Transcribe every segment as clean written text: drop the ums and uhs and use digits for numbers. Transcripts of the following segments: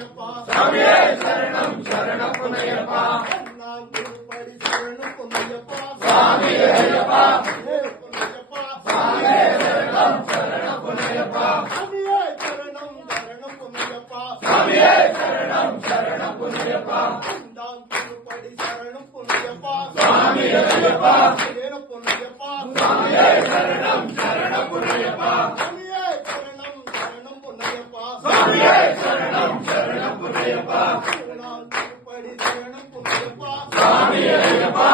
பொன்னையப்பா சாமியே சரணம் சரணம் பொன்னையப்பா நான் திருப்படி சரணம் பொன்னையப்பா சாமி ஐயப்பா பொன்னையப்பா சாமியே சரணம் சரணம் பொன்னையப்பா சாமியே சரணம் சரணம் பொன்னையப்பா சாமியே சரணம் சரணம் பொன்னையப்பா நான் திருப்படி சரணம் பொன்னையப்பா சாமி ஐயப்பா பொன்னையப்பா சாமியே சரணம் சரணம் பொன்னையப்பா சாமியே சரணம் சரணம் பொன்னையப்பா சாமியே சரணம் சரணம் பொன்னையப்பா நான் திருப்படி சரணம் பொன்னையப்பா சாமி ஐயப்பா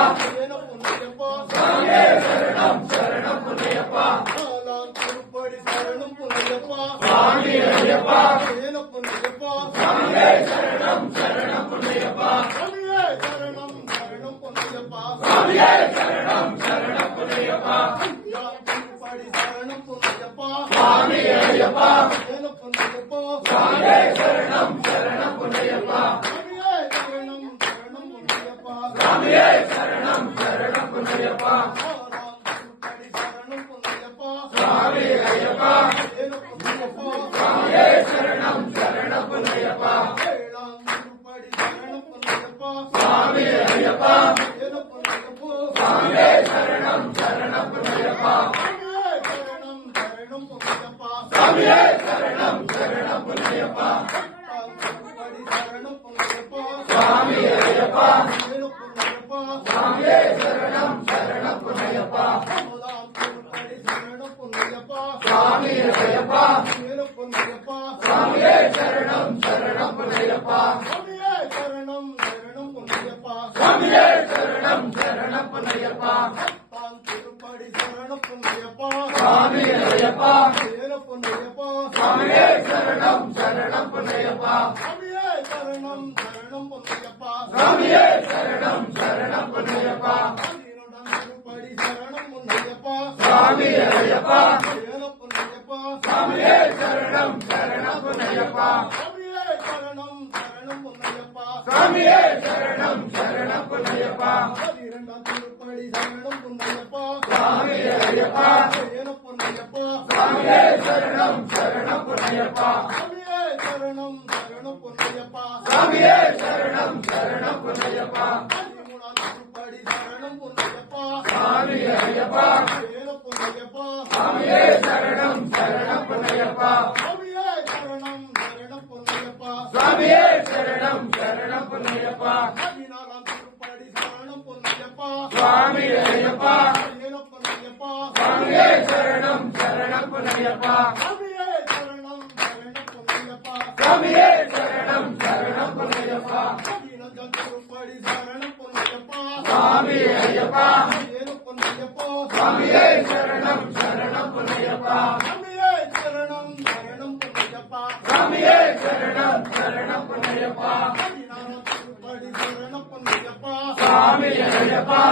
பொன்னையப்பா சாமியே சரணம் சரணம் பொன்னையப்பா நான் திருப்படி சரணம் பொன்னையப்பா சாமி ஐயப்பா பொன்னையப்பா சாமியே சரணம் சரணம் பொன்னையப்பா சாமியே சரணம் சரணம் பொன்னையப்பா சாமியே சரணம் சரணம் பொன்னையப்பா நான் திருப்படி சரணம் பொன்னையப்பா சாமி ஐயப்பா பொன்னையப்பா சாமியே சரணம் சரணம் பொன்னையப்பா சாமியே சரணம் சரணம் பொன்னையப்பா சாமியே சரணம் சரணம் பொன்னையப்பா நான் திருப்படி சரணம் பொன்னையப்பா சாமி ஐயப்பா பொன்னையப்பா சாமியே சரணம் சரணம் பொன்னையப்பா நான் திருப்படி சரணம் பொன்னையப்பா சாமி ஐயப்பா பொன்னையப்பா சாமியே சரணம் சரணம் பொன்னையப்பா சரணம் சரணம் பொன்னையப்பா சாமியே சரணம் சரணம் பொன்னையப்பா திருப்படி சரணம் பொன்னையப்பா சாமி ஐயப்பா பொன்னையப்பா சாமியே சரணம் சரணம் பொன்னையப்பா திருப்படி சரணம் பொன்னையப்பா சாமி ஐயப்பா பொன்னையப்பா சாமியே சரணம் சரணம் பொன்னையப்பா சாமியே சரணம் சரணம் பொன்னையப்பா சாமியே சரணம் சரணம் பொன்னையப்பா தான் திருப்படி சரணம் பொன்னையப்பா சாமி ஐயப்பா பொன்னையப்பா சாமியே சரணம் சரணம் பொன்னையப்பா சாமியே சரணம் சரணம் பொன்னையப்பா சாமியே சரணம் சரணம் பொன்னையப்பா திருப்படி சரணம் பொன்னையப்பா சாமி ஐயப்பா பொன்னையப்பா சாமியே சரணம் சரணம் பொன்னையப்பா சாமியே சரணம் சரணம் பொன்னையப்பா சாமியே சரணம் சரணம் பொன்னையப்பா இரண்டாம் திருப்படி சரணம் பொன்னையப்பா சாமி ஐயப்பா பொன்னையப்பா சாமியே சரணம் சரணம் பொன்னையப்பா சாமியே சரணம் சரணம் பொன்னையப்பா சாமியே சரணம் சரணம் பொன்னையப்பா பதிமூணாம் திருப்படி சரணம் பொன்னையப்பா சாமி ஐயப்பா பொன்னையப்பா சாமியே சரணம் சரணம் பொன்னையப்பா சாமியே சரணம் சரணம் பொன்னையப்பா சாமியே சரணம் சரணம் பொன்னையப்பா பதினாலாம் திருப்படி சரணம் பொன்னையப்பா சுவாமி ஐயப்பா பொன்னையப்பா சாமியே சரணம் சரணம் பொன்னையப்பா சாமியே சரணம் சரணம் பொன்னையப்பா சாமியே சரணம் சரணம் பொன்னையப்பா பதினஞ்சாம் திருப்படி சரணம் பொன்னையப்பா சுவாமி ஐயப்பா பொன்னையப்பா சாமியே சரணம் சரணம் பொன்னையப்பா சாமியே சரணம் சரணம் பொன்னையப்பா சாமியே சரணம் சரணம் பொன்னையப்பா பதினாறாம் திருப்படி சரணம் பொன்னையப்பா சாமி ஐயப்பா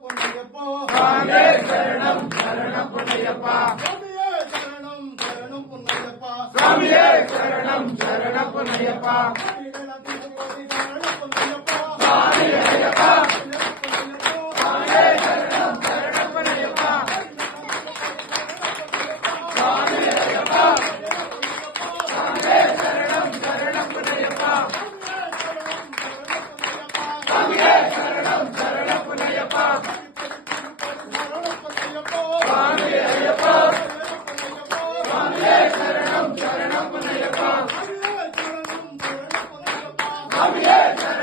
பொன்னையப்பா சாமியே சரணம் சரணம் பொன்னையப்பா சாமியே சரணம் சரணம் பொன்னையப்பா சாமியே சரணம் சரணம் பொன்னையப்பா பதினேழாம் திருப்படி சரணம் பொன்னையப்பா சாமி ஐயப்பா பொன்னையப்பா சாமியே சரணம் சரணம் பொன்னையப்பா சாமி ஐயப்பா சாமியே சரணம் சரணம் பொன்னையப்பா சாமியே சரணம் சரணம் பொன்னையப்பா சாமி ஐயப்பா சாமியே சரணம் சரணம் பொன்னையப்பா சாமியே சரணம்